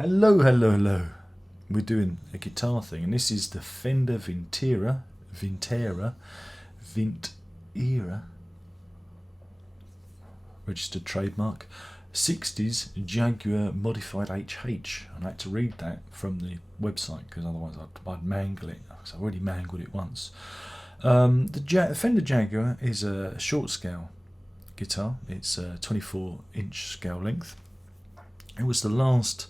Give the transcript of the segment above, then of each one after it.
Hello, hello, hello. We're doing a guitar thing, and this is the Fender Vintera, registered trademark, 60s Jaguar modified HH. And I had to read that from the website because otherwise I'd mangle it. So I already mangled it once. The Fender Jaguar is a short scale guitar. It's a 24-inch scale length. It was the last,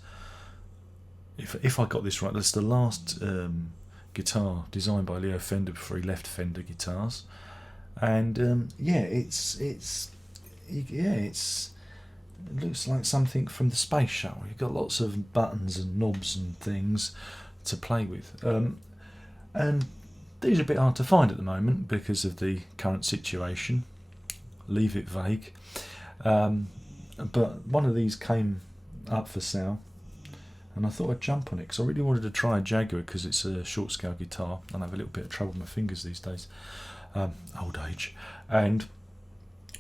if I got this right, that's the last guitar designed by Leo Fender before he left Fender Guitars. And it looks like something from the space shuttle. You've got lots of buttons and knobs and things to play with. And these are a bit hard to find at the moment because of the current situation. Leave it vague. But one of these came up for sale, and I thought I'd jump on it because I really wanted to try a Jaguar because it's a short scale guitar and I have a little bit of trouble with my fingers these days. Old age. And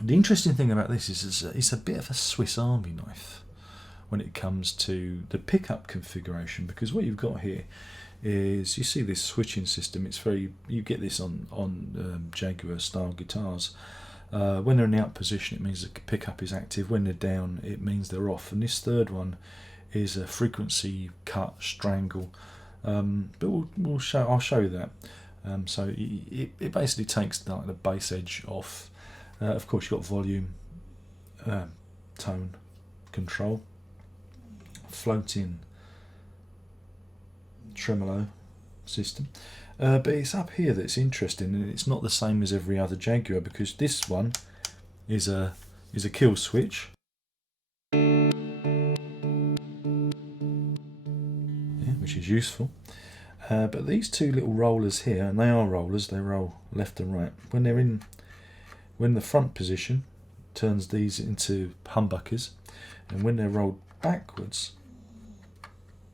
the interesting thing about this is it's a bit of a Swiss Army knife when it comes to the pickup configuration, because what you've got here is, you see this switching system. It's you get this on Jaguar style guitars. When they're in the up position, it means the pickup is active. When they're down, it means they're off. And this third one is a frequency cut strangle. But I'll show you that. So it basically takes the bass edge off. Of course, you've got volume, tone control, floating tremolo system. But it's up here that's interesting, and it's not the same as every other Jaguar, because this one is a kill switch. Yeah, which is useful. But these two little rollers here, and they are rollers, they roll left and right. When the front position turns these into humbuckers, and when they're rolled backwards,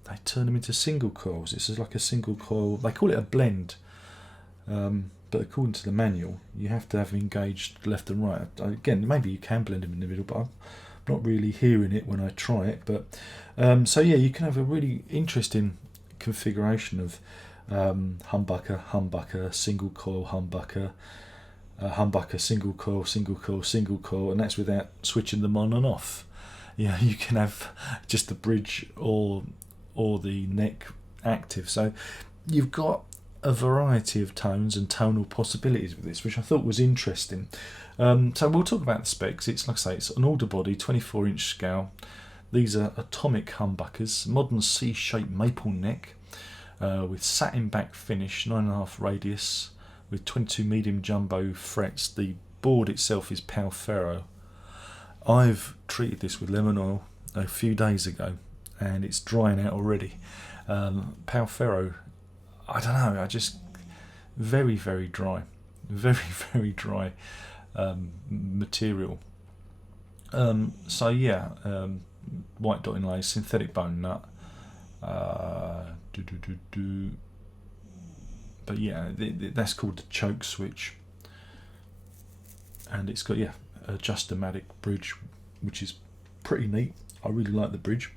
they turn them into single coils. This is like a single coil. They call it a blend, but according to the manual, you have to have engaged left and right. Again, maybe you can blend them in the middle, but I'm not really hearing it when I try it. But so yeah, you can have a really interesting configuration of humbucker, single coil humbucker, humbucker, single coil, and that's without switching them on and off. Yeah, you can have just the bridge or the neck active. So you've got a variety of tones and tonal possibilities with this, which I thought was interesting. So we'll talk about the specs. It's, like I say, it's an alder body, 24-inch scale. These are atomic humbuckers, modern C-shaped maple neck with satin back finish, 9.5 radius with 22 medium jumbo frets. The board itself is Pal Ferro. I've treated this with lemon oil a few days ago, and it's drying out already. Pal Ferro, I don't know, very, very dry, very dry material. So yeah, white dot inlay, synthetic bone nut. But yeah, that's called the choke switch, and it's got adjustomatic bridge, which is pretty neat. I really like the bridge.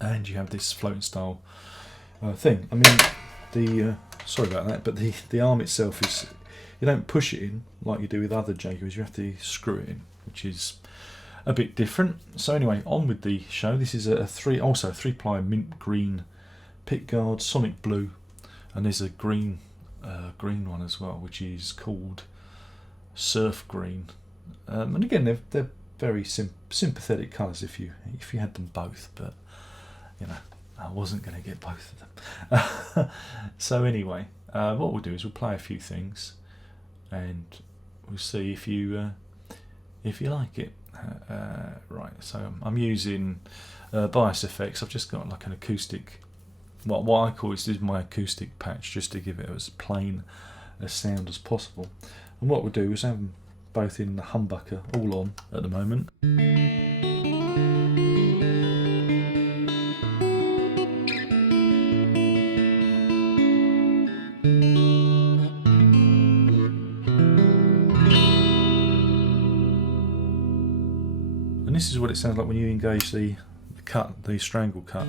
And you have this floating style thing. I mean, sorry about that, but the arm itself is, you don't push it in like you do with other Jaguars. You have to screw it in, which is a bit different. So anyway, on with the show. This is a 3-ply mint green pickguard, sonic blue, and there's a green one as well, which is called surf green. And again, they're very sympathetic colours if you had them both, but you know, I wasn't going to get both of them. So anyway, what we'll do is we'll play a few things, and we'll see if you like it. Right, so I'm using bias effects. I've just got like an acoustic, what I call this is my acoustic patch, just to give it as plain a sound as possible. And what we'll do is have them both in the humbucker, all on at the moment. And this is what it sounds like when you engage the cut, the strangle cut.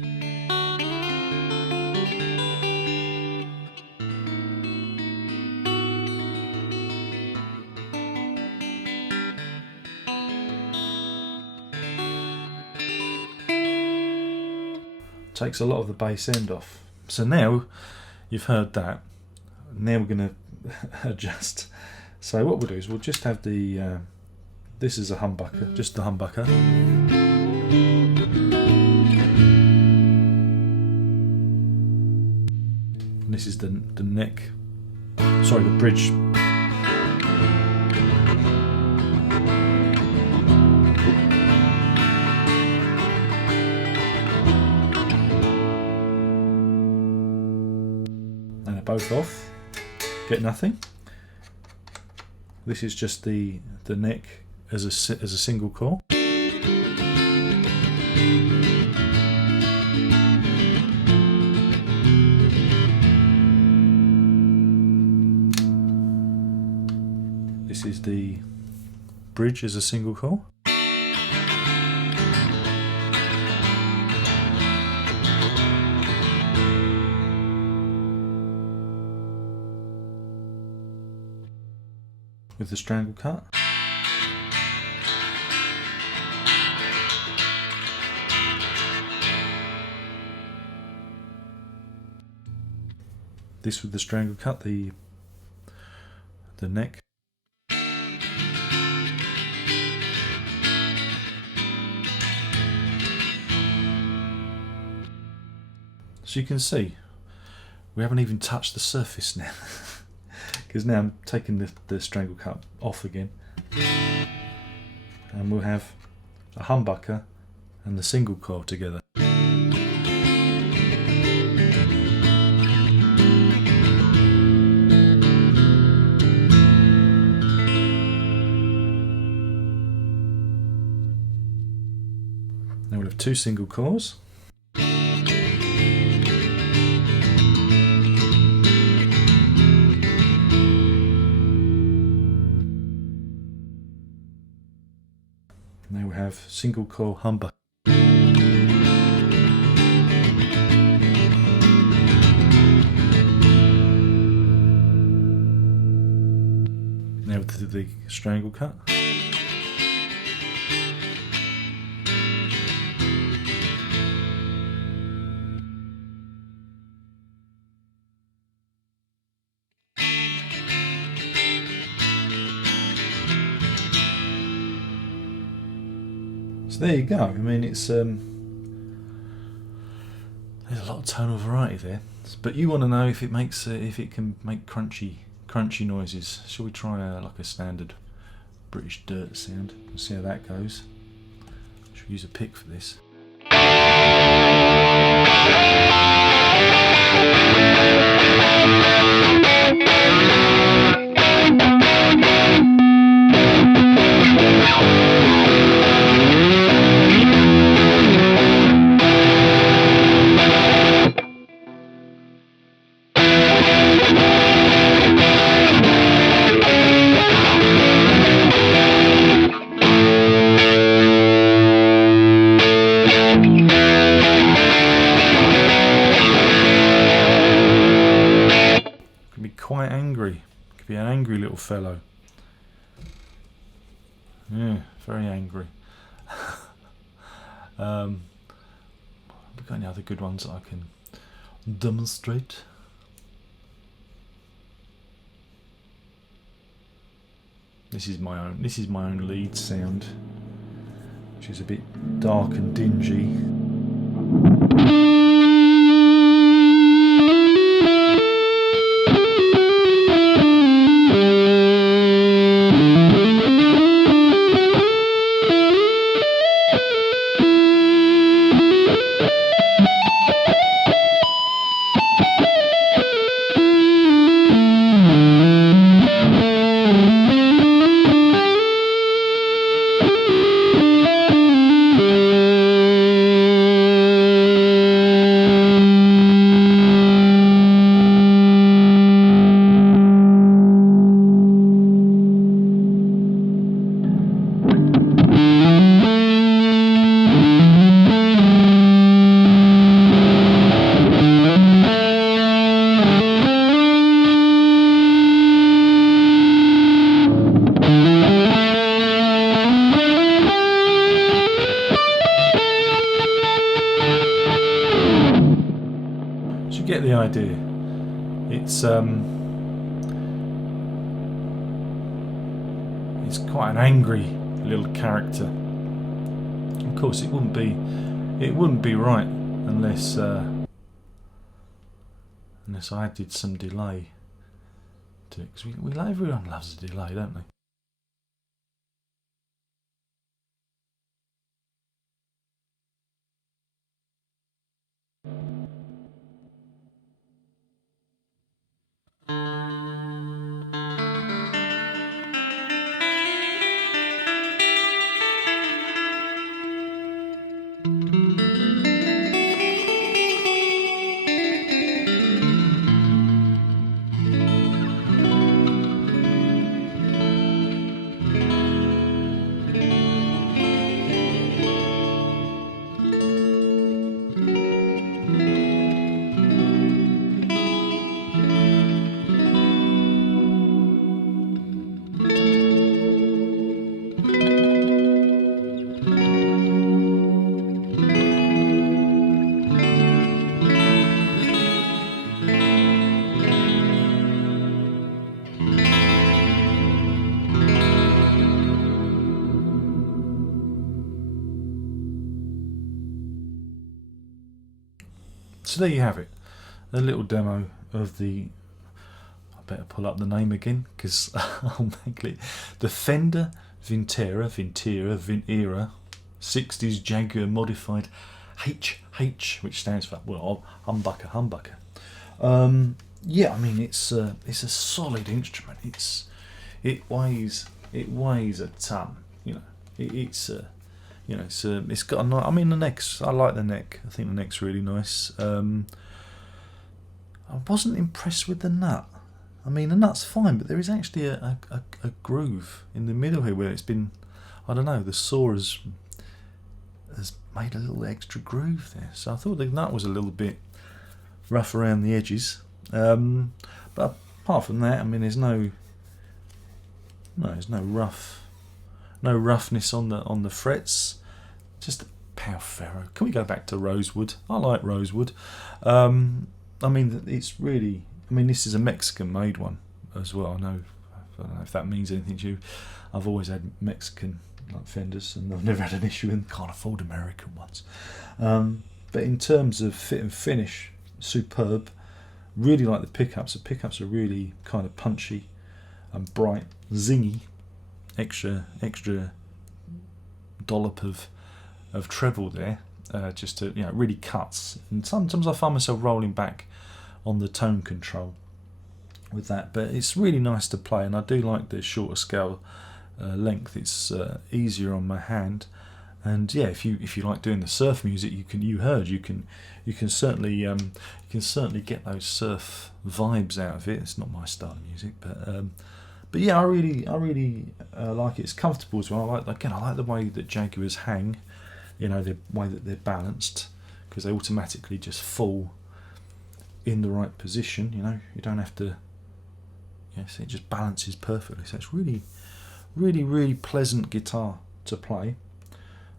Takes a lot of the bass end off. So now you've heard that. Now we're going to adjust. So what we'll do is we'll just have the this is a humbucker, just the humbucker. And this is the neck, sorry, the bridge. And they're both off, get nothing. This is just the neck as a single core. This is the bridge as a single core. With the strangle cut. This with the strangle cut, the neck. So you can see, we haven't even touched the surface now. Because now I'm taking the strangle cut off again. And we'll have a humbucker and the single core together. Now we'll have two single cores. Now we have single core humbucker. Now with the strangle cut. There you go. I mean, it's there's a lot of tonal variety there, but you want to know if it makes if it can make crunchy noises. Shall we try like a standard British dirt sound? We'll see how that goes. Should we use a pick for this? Quite angry. Could be an angry little fellow. Yeah, very angry. Have we got any other good ones that I can demonstrate? This is my own lead sound, which is a bit dark and dingy. the idea. It's quite an angry little character. Of course, it wouldn't be right unless I added some delay to it, because everyone loves a delay, don't they? So there you have it, a little demo of the, I better pull up the name again because I'll make it, the Fender Vintera 60s Jaguar modified HH, which stands for, well, humbucker. Yeah, I mean, it's a solid instrument. It weighs a ton, you know. It's got a nice, I mean, the neck's, I like the neck. I think the neck's really nice. I wasn't impressed with the nut. I mean, the nut's fine, but there is actually a groove in the middle here where it's been, I don't know, the saw has made a little extra groove there. So I thought the nut was a little bit rough around the edges. But apart from that, I mean, there's no roughness on the frets. Just a pow ferro. Can we go back to rosewood? I like rosewood. I mean, it's really, I mean, this is a Mexican made one as well. I don't know if that means anything to you. I've always had Mexican like Fenders, and I've never had an issue with them. Can't afford American ones. But in terms of fit and finish, superb. Really like the pickups. The pickups are really kind of punchy and bright, zingy. Extra dollop of treble there, just to, you know, really cuts. And sometimes I find myself rolling back on the tone control with that, but it's really nice to play, and I do like the shorter scale length. It's easier on my hand, and yeah, if you like doing the surf music, you can certainly get those surf vibes out of it. It's not my style of music, but yeah, I really like it. It's comfortable as well. I like the way that Jaguars hang, you know, the way that they're balanced, because they automatically just fall in the right position. You know, you don't have to. Yes, it just balances perfectly. So it's really pleasant guitar to play,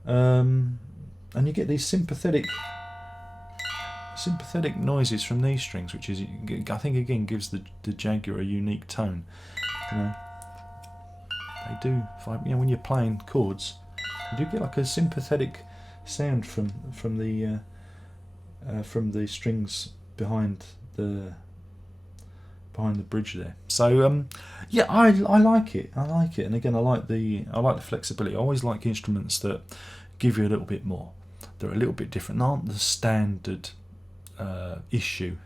and you get these sympathetic noises from these strings, which is, I think, again gives the Jaguar a unique tone. You know, they do. When you're playing chords, you do get like a sympathetic sound from the strings behind the bridge there. So yeah, I like it. And again, I like the flexibility. I always like instruments that give you a little bit more. They're a little bit different. They aren't the standard issue,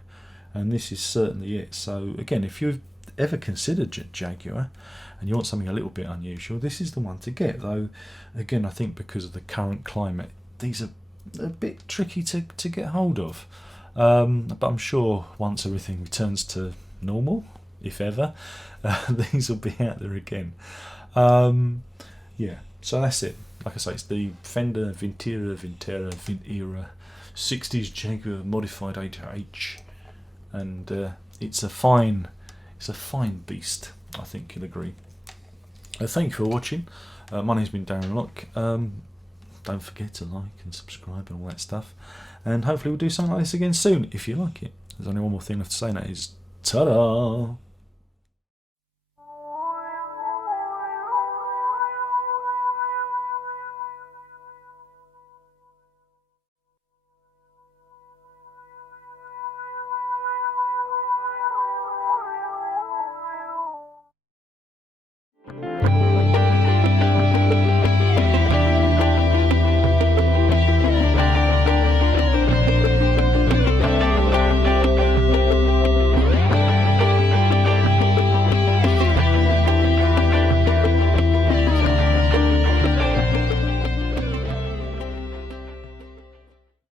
and this is certainly it. So again, if you've ever considered Jaguar and you want something a little bit unusual, this is the one to get. Though again, I think because of the current climate, these are a bit tricky to get hold of, but I'm sure once everything returns to normal, if ever, these will be out there again. Yeah, so that's it. Like I say, it's the Fender Vintera 60s Jaguar modified HH, and it's a fine beast, I think you'll agree. Thank you for watching. My name's been Darren Locke. Don't forget to like and subscribe and all that stuff, and hopefully we'll do something like this again soon if you like it. There's only one more thing left to say, and that is ta-da!